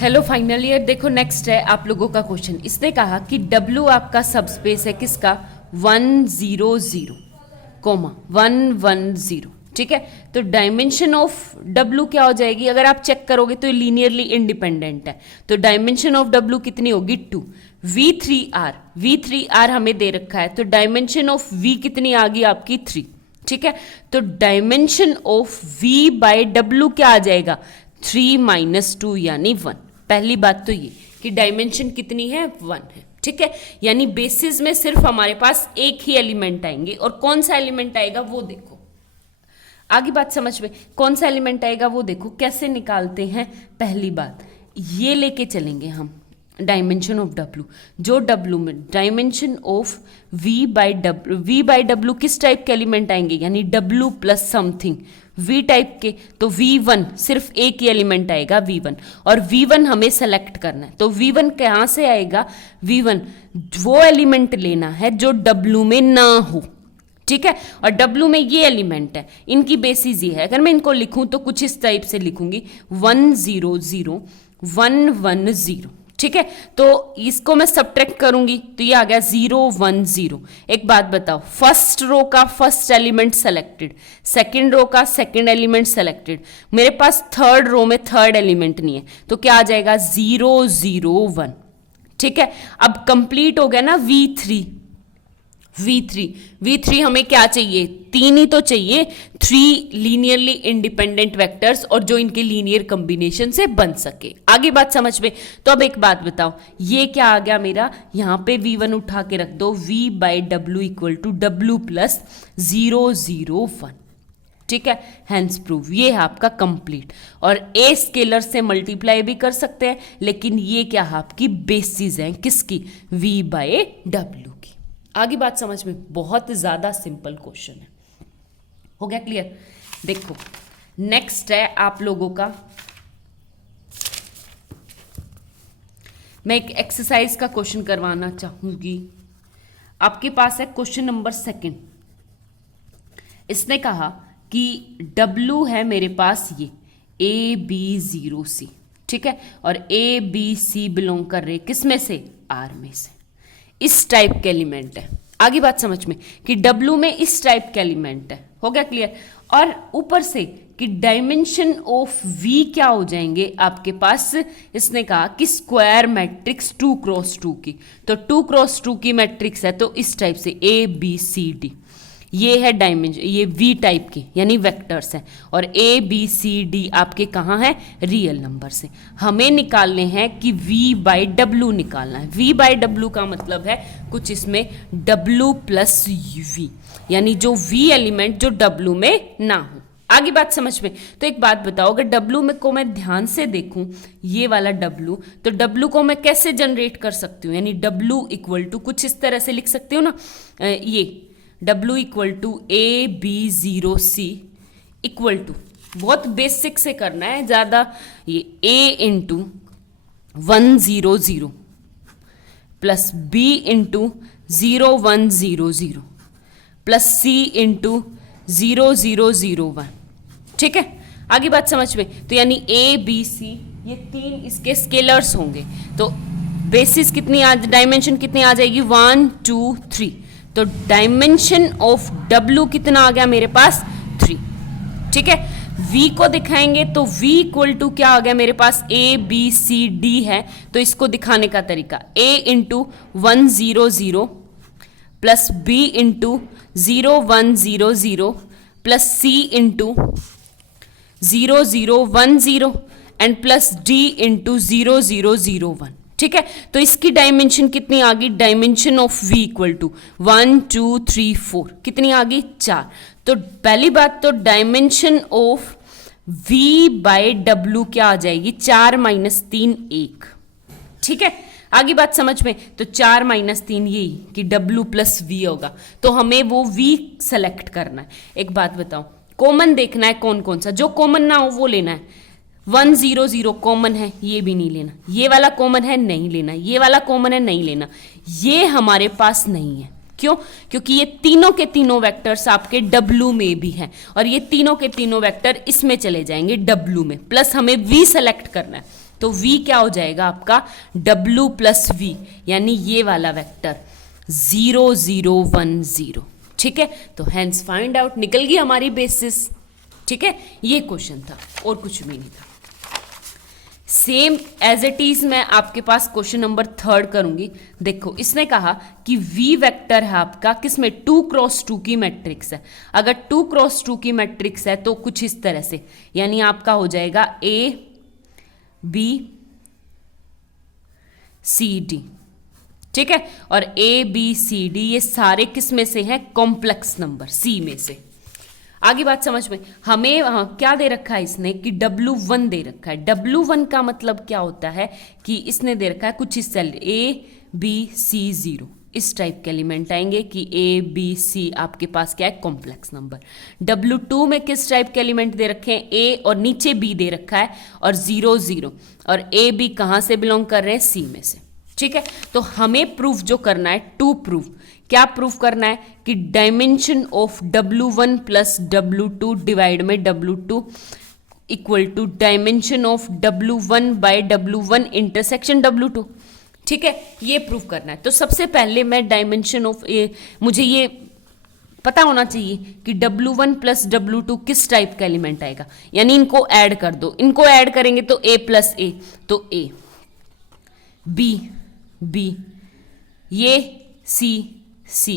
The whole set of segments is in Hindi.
Hello final year. देखो नेक्स्ट है आप लोगों का क्वेश्चन। इसने कहा कि W आपका सबस्पेस है किसका 100 कोमा 110। ठीक है, तो डायमेंशन ऑफ W क्या हो जाएगी? अगर आप चेक करोगे तो लीनियरली इंडिपेंडेंट है, तो डायमेंशन ऑफ W कितनी होगी 2। V3R हमें दे रखा है, तो डायमेंशन ऑफ V कितनी आ गई आपकी 3। ठीक है, तो dimension of V by W क्या आ जाएगा 3 - 2 यानी 1। पहली बात तो ये कि डायमेंशन कितनी है 1 है। ठीक है, यानी बेसिस में सिर्फ हमारे पास एक ही एलिमेंट आएंगे, और कौन सा एलिमेंट आएगा वो देखो। आगे बात समझ में, कौन सा एलिमेंट आएगा वो देखो। कैसे निकालते हैं? पहली बात ये लेके चलेंगे हम डायमेंशन ऑफ W। जो W में dimension of V by W किस टाइप के एलिमेंट आएंगे, यानी W plus something V type के, तो V1 सिर्फ एक ही एलिमेंट आएगा W1, और V1 हमें सेलेक्ट करना है। तो V1 कहाँ से आएगा? V1 वो एलिमेंट लेना है जो W में ना हो। ठीक है, और W में ये एलिमेंट है, इनकी बेसिस ये है। अगर मैं इनको लिखूं तो कुछ इस टाइप से लिखूंगी 100 110। ठीक है, तो इसको मैं सब्ट्रैक्ट करूंगी तो ये आ गया 010। एक बात बताओ, फर्स्ट रो का first element selected, second row का सेकंड एलिमेंट सेलेक्टेड, मेरे पास थर्ड रो में थर्ड एलिमेंट नहीं है, तो क्या आ जाएगा 001। ठीक है, अब कंप्लीट हो गया ना V3 हमें क्या चाहिए? 3 ही तो चाहिए, 3 लीनियरली इंडिपेंडेंट वेक्टर्स, और जो इनके लीनियर कॉम्बिनेशन से बन सके। आगे बात समझ में। तो अब एक बात बताओ, ये क्या आ गया मेरा? यहां पे V1 उठा के रख दो, V by W equal to W plus 001। ठीक है, हैंस प्रूव। ये है आपका कंप्लीट, और ए स्केलर से मल्टीप्लाई भी कर सकते हैं, लेकिन ये क्या है आपकी बेसिस है किसकी? V बाय W की। आगे बात समझ में, बहुत ज्यादा सिंपल क्वेश्चन है। हो गया क्लियर? देखो नेक्स्ट है आप लोगों का, मैं एक एक्सरसाइज का क्वेश्चन करवाना चाहूंगी। आपके पास है क्वेश्चन नंबर 2। इसने कहा कि W है मेरे पास ये AB0C। ठीक है, और ABC बिलोंग कर रहे किस में से? R में से। इस टाइप के एलिमेंट है। आगे बात समझ में कि W में इस टाइप के एलिमेंट है। हो गया क्लियर? और ऊपर से कि डायमेंशन ऑफ V क्या हो जाएंगे आपके पास? इसने कहा कि स्क्वायर मैट्रिक्स 2x2 की, तो 2x2 की मैट्रिक्स है, तो इस टाइप से ABCD, ये है डायमेंशन, ये V टाइप के यानी वेक्टर्स हैं, और ABCD आपके कहाँ हैं? रियल नंबर से। हमें निकालने हैं कि V बाय W निकालना है। V बाय W का मतलब है कुछ इसमें W प्लस V, यानी जो V एलिमेंट जो W में ना हो। आगे बात समझ में। तो एक बात बताओ, अगर W में को मैं ध्यान से देखूं, ये वाला W, तो W को मैं कैसे जनरेट कर सकती हूँ? यानी W इक्वल टू कुछ इस तरह से लिख सकती हूँ ना, ये W equal to AB0C equal to, बहुत बेसिक से करना है, ज़्यादा ये A into 100 plus B into 0100 plus C into 0001। ठीक है, आगे बात समझ में। तो यानी ABC ये 3 इसके स्केलर्स होंगे, तो बेसिस कितनी डायमेंशन कितनी आ जाएगी? 1 2 3। तो डायमेंशन ऑफ W कितना आ गया मेरे पास? 3। ठीक है, V को दिखाएंगे तो V इक्वल टू क्या आ गया मेरे पास? ABCD है, तो इसको दिखाने का तरीका A into 100 plus B into 0100 plus C into 0010 and plus D into 0001। ठीक है, तो इसकी डायमेंशन कितनी आ गई? Dimension of V equal to 1 2 3 4 कितनी आ गई? 4। तो पहली बात तो dimension of V by W क्या आ जाएगी? 4 - 3 1। ठीक है, आगे बात समझ में। तो 4 - 3 यही कि W प्लस V होगा, तो हमें वो V सेलेक्ट करना है। एक बात बताओ, कॉमन देखना है कौन कौन सा, जो कॉमन ना हो वो लेना है। 100 कॉमन है, ये भी नहीं लेना, ये वाला कॉमन है नहीं लेना, ये वाला कॉमन है नहीं लेना, ये हमारे पास नहीं है। क्यों? क्योंकि ये तीनों के तीनों वेक्टर्स आपके W में भी हैं, और ये तीनों के तीनों वेक्टर इसमें चले जाएंगे W में, प्लस हमें V सेलेक्ट करना है। तो v क्या हो जाएगा आपका w प्लस v, यानी ये वाला वेक्टर 0 0 1 0। ठीक है, तो हैंस फाइंड आउट निकल गई हमारी बेसिस। ठीक है, ये क्वेश्चन था और कुछ भी नहीं था। सेम एज इट इज मैं आपके पास क्वेश्चन नंबर 3 करूंगी। देखो इसने कहा कि v वेक्टर है आपका किसमें 2 क्रॉस 2 की मैट्रिक्स है। अगर 2 क्रॉस 2 की मैट्रिक्स है तो कुछ इस तरह से, यानी आपका हो जाएगा a b c d। ठीक है, और a b c d ये सारे किस में से हैं, कॉम्प्लेक्स नंबर c में से। आगे बात समझ में, हमें क्या दे रखा है इसने कि W1 दे रखा है। W1 का मतलब क्या होता है कि इसने दे रखा है कुछ इस सेल A B C 0, इस टाइप के एलिमेंट आएंगे कि A B C आपके पास क्या है, कॉम्प्लेक्स नंबर। W2 में किस टाइप के एलिमेंट दे रखे हैं, A और नीचे B दे रखा है और 0 0, और A B कहाँ से बिलोंग कर रहे हैं, C में से। ठीक है, तो हमें प्रूफ जो करना है, टू प्रूफ, क्या प्रूफ करना है कि dimension of W1 plus W2 divide में W2 equal to dimension of W1 by W1 intersection W2। ठीक है, ये प्रूफ करना है। तो सबसे पहले मैं डायमेंशन ऑफ मुझे ये पता होना चाहिए कि W1 प्लस W2 किस टाइप का एलिमेंट आएगा, यानी इनको ऐड कर दो। इनको ऐड करेंगे तो A प्लस A, तो A B B, ये C C,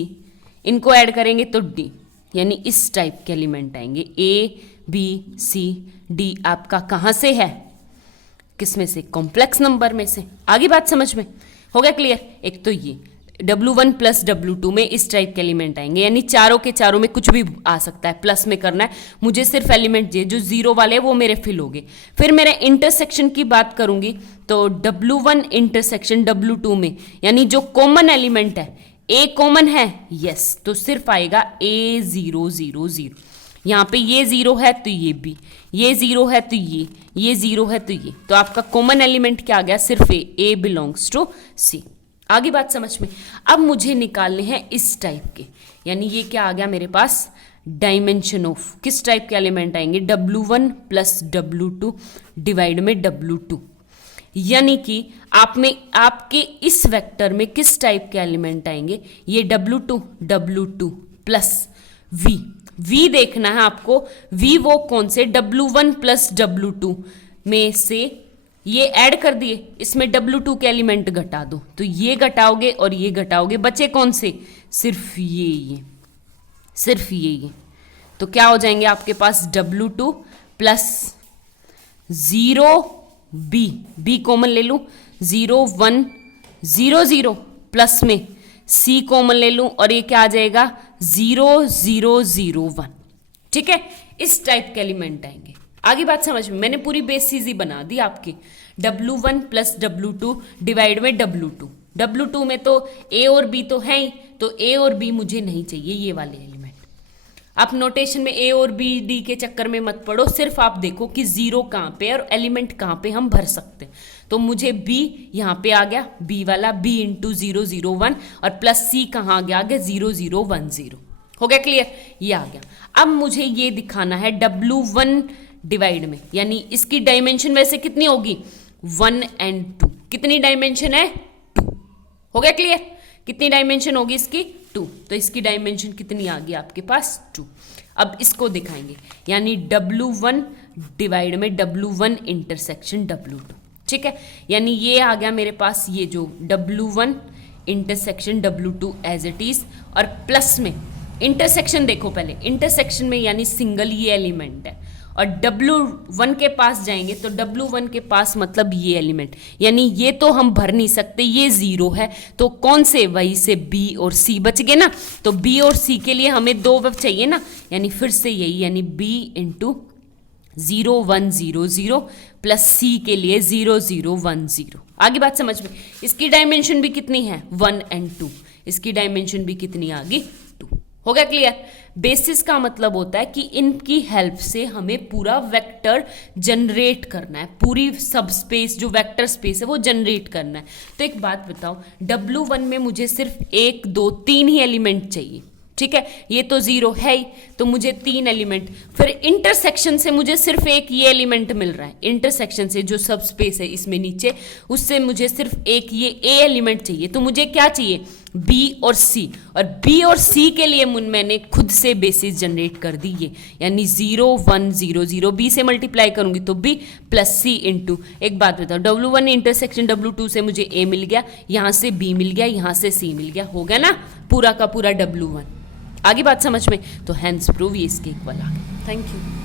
इनको ऐड करेंगे तो D, यानी इस टाइप के एलिमेंट आएंगे। A B C D आपका कहाँ से है, किस में से, कॉम्प्लेक्स नंबर में से। आगे बात समझ में हो गया क्लियर। एक तो ये W1 प्लस W2 में इस टाइप के एलिमेंट आएंगे, यानी चारों के चारों में कुछ भी आ सकता है, प्लस में करना है मुझे, सिर्फ एलिमेंट जो 0 वाले वो मेरे फिल हो गए। फिर मेरे इंटरसेक्शन की बात करूंगी तो W1 इंटरसेक्शन W2 में, यानी जो कॉमन एलिमेंट है, A कॉमन है, यस, तो सिर्फ आएगा A 0 0 0। यहाँ पे ये 0 है तो ये B, ये 0 है तो ये 0 है तो ये, तो आपका कॉमन एलिमेंट क्या आ गया, सिर्फ A बिलोंग्स टू C। आगे बात समझ में। अब मुझे निकालने हैं इस टाइप के, यानी ये क्या आ गया मेरे पास, डायमेंशन ऑफ किस टाइप के एलिमेंट आएंगे, W1 प्लस W2 डिवाइड में W2, यानी कि आप में आपके इस वेक्टर में किस टाइप के एलिमेंट आएंगे, ये W2 प्लस V देखना है आपको। V वो कौन से, W1 प्लस W2 में से ये ऐड कर दिए, इसमें W2 के एलिमेंट घटा दो, तो ये घटाओगे और ये घटाओगे, बचे कौन से, सिर्फ ये सिर्फ ये, तो क्या हो जाएंगे आपके पास W2 प्लस 0 B कॉमन ले लूं, 0 1 0 0 प्लस में C कॉमन ले लूं और ये क्या आ जाएगा 0 0 0 1। ठीक है, इस टाइप के एलिमेंट आएंगे। आगे बात समझ में, मैंने पूरी बेसिस ही बना दी आपकी। W1 प्लस W2 डिवाइड में W2 में तो A और B तो है ही, तो A और B मुझे नहीं चाहिए, ये वाले एलिमेंट। आप नोटेशन में A और B D के चक्कर में मत पड़ो, सिर्फ आप देखो कि 0 कहाँ पे और एलिमेंट कहाँ पे हम भर सकते हैं। तो मुझे B यहाँ पे आ गया, B वाला B इंटू 0 0 1, और प्लस C कहाँ आ गया 0 0 1 0। हो गया क्लियर, ये आ गया। अब मुझे ये दिखाना है W1 डिवाइड में, यानी इसकी डायमेंशन वैसे कितनी होगी 1 and 2, कितनी डायमेंशन है 2। हो गया क्लियर, कितनी डायमेंशन होगी इसकी 2, तो इसकी डायमेंशन कितनी आ गई आपके पास 2। अब इसको दिखाएंगे, यानी W1 डिवाइड में W1 इंटरसेक्शन W2। ठीक है, यानी ये आ गया मेरे पास ये जो W1 intersection W2 as it is, और प्लस में इंटरसेक्शन देखो पहले, इंटरसेक्शन में यानी सिंगल ये एलिमेंट है, और W1 के पास जाएंगे तो W1 के पास मतलब ये एलिमेंट, यानी ये तो हम भर नहीं सकते, ये 0 है, तो कौन से, वही से B और C बच गए ना, तो B और C के लिए हमें 2 वेव चाहिए ना, यानी फिर से यही, यानी B इंटू 0 1 0 0 प्लस C के लिए 0 0 1 0। आगे बात समझ में, इसकी डायमेंशन भी कितनी है 1 and 2, इसकी डायमेंशन भी कितनी आ गई 2। हो गया क्लियर। बेसिस का मतलब होता है कि इनकी हेल्प से हमें पूरा वेक्टर जनरेट करना है, पूरी सब स्पेस जो वेक्टर स्पेस है वो जनरेट करना है। तो एक बात बताओ, W1 में मुझे सिर्फ 1 2 3 ही एलिमेंट चाहिए, ठीक है, ये तो 0 है ही, तो मुझे 3 एलिमेंट, फिर इंटरसेक्शन से मुझे सिर्फ एक ये एलिमेंट मिल रहा है, इंटरसेक्शन से जो सब स्पेस है इसमें नीचे, उससे मुझे सिर्फ एक ये ए एलिमेंट चाहिए, तो मुझे क्या चाहिए, बी और सी, और बी और सी के लिए मैंने खुद से बेसिस जनरेट कर दी ये, यानी 0 1 0 0, बी से मल्टीप्लाई करूंगी तो बी प्लस सी इंटू, एक बात बताओ, W1 इंटरसेक्शन W2 से मुझे ए मिल गया, यहां से बी मिल गया, यहां से सी मिल गया, हो गया ना पूरा का पूरा W1। आगे बात समझ में, तो हैंस प्रूव ये इसके इक्वल आ गया। Thank you.